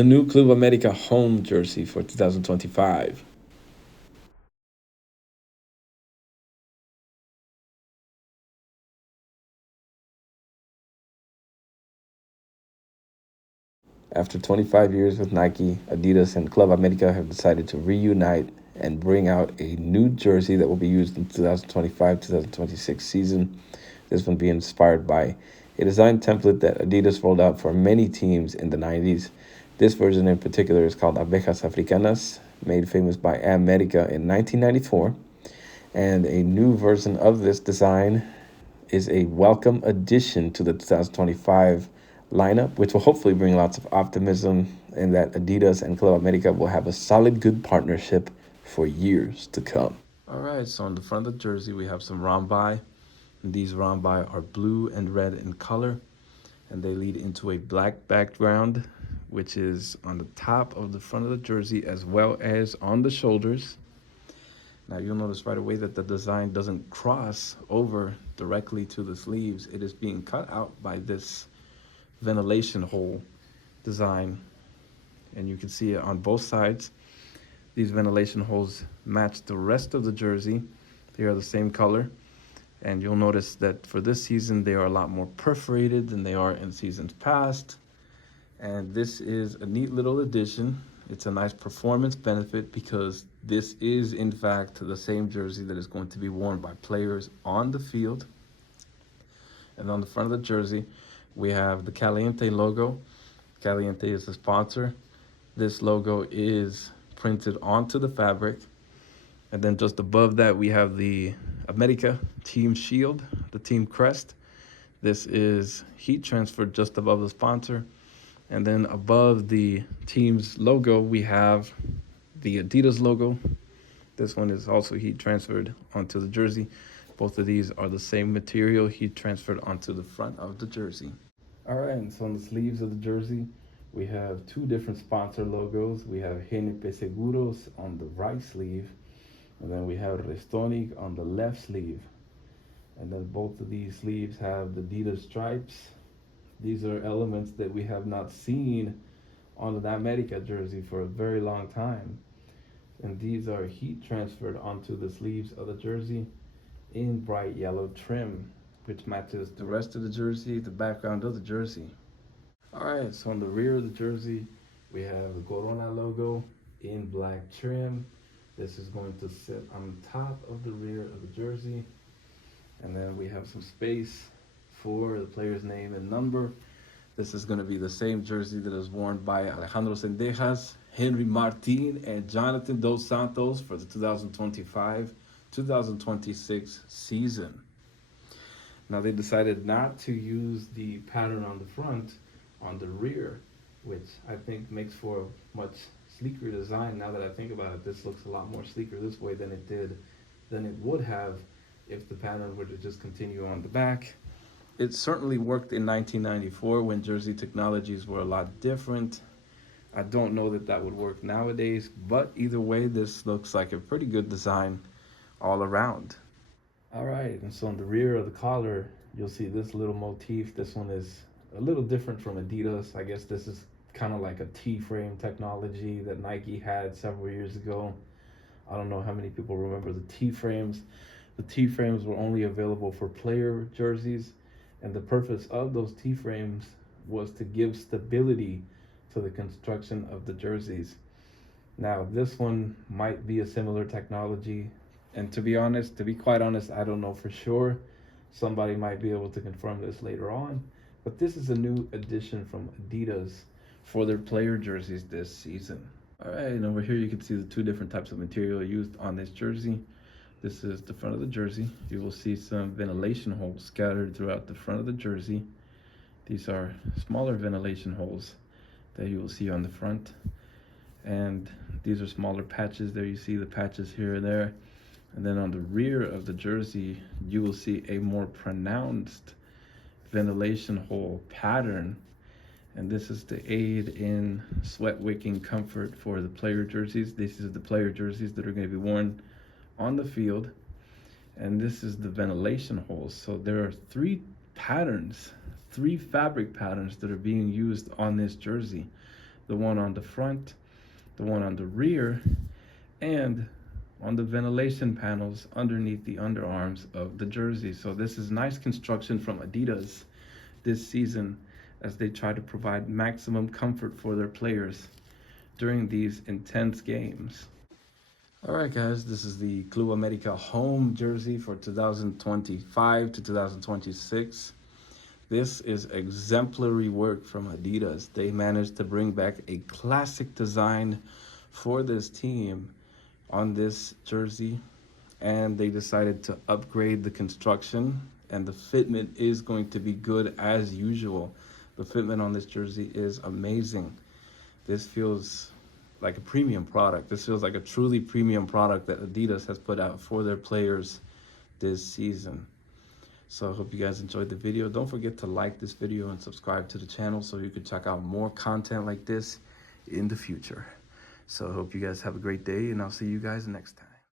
the new Club America home jersey for 2025. After 25 years with Nike, Adidas, and Club America have decided to reunite and bring out a new jersey that will be used in 2025-2026 season. This one being inspired by a design template that Adidas rolled out for many teams in the 90s. This version in particular is called Abejas Africanas, made famous by America in 1994. And a new version of this design is a welcome addition to the 2025 lineup, which will hopefully bring lots of optimism and that Adidas and Club America will have a solid, good partnership for years to come. All right, so on the front of the jersey, we have some rhombus. And these rhombus are blue and red in color, and they lead into a black background, which is on the top of the front of the jersey as well as on the shoulders. Now you'll notice right away that the design doesn't cross over directly to the sleeves. It is being cut out by this ventilation hole design, and you can see it on both sides. These ventilation holes match the rest of the jersey. They are the same color, and you'll notice that for this season they are a lot more perforated than they are in seasons past. And this is a neat little addition. It's a nice performance benefit because this is in fact the same jersey that is going to be worn by players on the field. And on the front of the jersey, we have the Caliente logo. Caliente is the sponsor. This logo is printed onto the fabric. And then just above that, we have the America team shield, the team crest. This is heat transferred just above the sponsor. And then above the team's logo, we have the Adidas logo. This one is also heat transferred onto the jersey. Both of these are the same material, heat transferred onto the front of the jersey. All right, and so on the sleeves of the jersey, we have two different sponsor logos. We have GNP Seguros on the right sleeve, and then we have Restonic on the left sleeve. And then both of these sleeves have the Adidas stripes. These are elements that we have not seen on the America jersey for a very long time. And these are heat transferred onto the sleeves of the jersey in bright yellow trim, which matches the rest of the jersey, the background of the jersey. All right, so on the rear of the jersey, we have the Corona logo in black trim. This is going to sit on top of the rear of the jersey. And then we have some space for the player's name and number. This is going to be the same jersey that is worn by Alejandro Sendejas, Henry Martin, and Jonathan Dos Santos for the 2025-2026 season. Now they decided not to use the pattern on the front, on the rear, which I think makes for a much sleeker design. Now that I think about it, this looks a lot more sleeker this way than it would have if the pattern were to just continue on the back. It certainly worked in 1994 when jersey technologies were a lot different. I don't know that that would work nowadays, but either way, this looks like a pretty good design all around. All right, and so on the rear of the collar, you'll see this little motif. This one is a little different from Adidas. I guess this is kind of like a T-frame technology that Nike had several years ago. I don't know how many people remember the T-frames. The T-frames were only available for player jerseys, and the purpose of those T-frames was to give stability to the construction of the jerseys. Now, this one might be a similar technology, and to be quite honest, I don't know for sure. Somebody might be able to confirm this later on, but this is a new addition from Adidas for their player jerseys this season. All right, and over here you can see the two different types of material used on this jersey. This is the front of the jersey. You will see some ventilation holes scattered throughout the front of the jersey. These are smaller ventilation holes that you will see on the front. And these are smaller patches. There you see the patches here and there. And then on the rear of the jersey, you will see a more pronounced ventilation hole pattern. And this is to aid in sweat wicking comfort for the player jerseys. This is the player jerseys that are going to be worn on the field. And this is the ventilation holes. So there are three fabric patterns that are being used on this jersey. the one on the front, the one on the rear, and on the ventilation panels underneath the underarms of the jersey. So this is nice construction from Adidas this season as they try to provide maximum comfort for their players during these intense games. All right, guys, this is the Club America home jersey for 2025 to 2026. This is exemplary work from Adidas. They managed to bring back a classic design for this team on this jersey, and they decided to upgrade the construction, and the fitment is going to be good as usual. The fitment on this jersey is amazing. This feels like a premium product. This feels like a truly premium product that Adidas has put out for their players this season. So I hope you guys enjoyed the video. Don't forget to like this video and subscribe to the channel so you can check out more content like this in the future. So I hope you guys have a great day, and I'll see you guys next time.